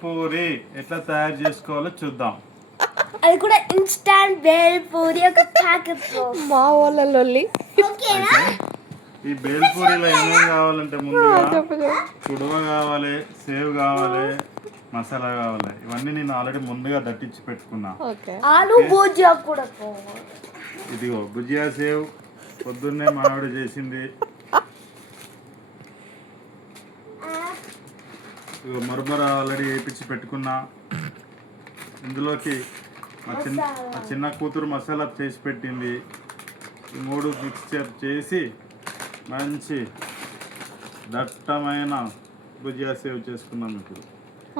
పూరి ఎట్లా తయారు చేసుకోవాలో చూద్దాం. అది కూడా ఇన్స్టాంట్ బేల్ పూరి ఒక ప్యాకెట్ మా వాళ్ళ లొల్లి. ఓకేనా? ఈ బేల్పూరిలో ఏమేమి కావాలంటే ముందుగా చుడవ కావాలి, సేవ్ కావాలి, మసాలా కావాలి. ఇవన్నీ నేను ఆల్రెడీ ముందుగా దట్టించి పెట్టుకున్నా. ఆలు భుజియా కూడా కావాలి. ఇదిగో భుజియా సేవ్ పొద్దున్నే మా ఆవిడ చేసింది. ఇదిగో మరమర ఆల్రెడీ వేయించి పెట్టుకున్నా. ఇందులోకి మా చిన్న కూతురు మసాలా చేసి పెట్టింది. ఈ మూడు మిక్స్చర్ చేసి మంచి దట్టమైన భుజియా సేవ్ చేసుకున్నాం. ఇప్పుడు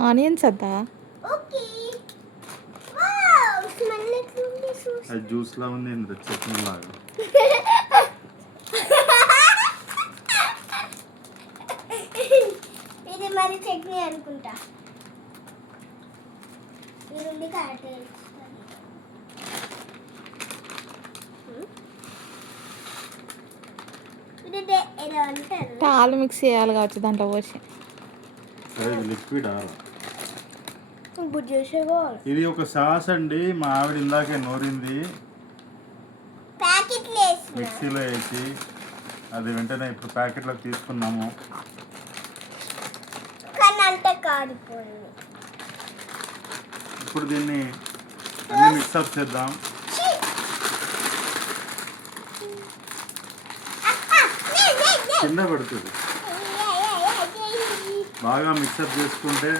ఆనియన్స్ వద్దా? అది జ్యూస్ లా ఉంది, చట్నీ లాగా. ఇది మరి చట్నీ అనుకుంటా. పాలు మిక్స్ చేయాలి కావచ్చు దాంట్లో పోసి. లిక్విడ్ భుజియా ఇది ఒక సాస్ అండి. మా ఆవిడ ఇందాకే నూరింది, మిక్సీలో వేసి అది వెంటనే ఇప్పుడు ప్యాకెట్లో తీసుకున్నాము. ఇప్పుడు దీన్ని అన్ని మిక్సప్ చేద్దాం. కింద పడుతుంది. బాగా మిక్సప్ చేసుకుంటే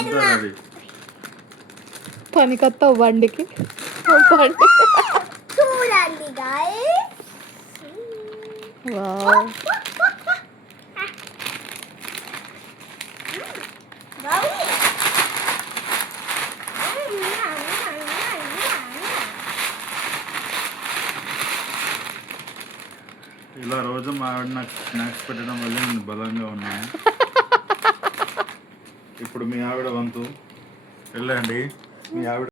అంతా రెడీ. పనికొత్తావు బండికి. చూడండి వావ్. ఇలా రోజు మా ఆవిడ నాకు స్నాక్స్ పెట్టడం వల్ల నేను బలంగా ఉన్నాను. ఇప్పుడు మీ ఆవిడ వంతు వెళ్ళండి. మీ ఆవిడ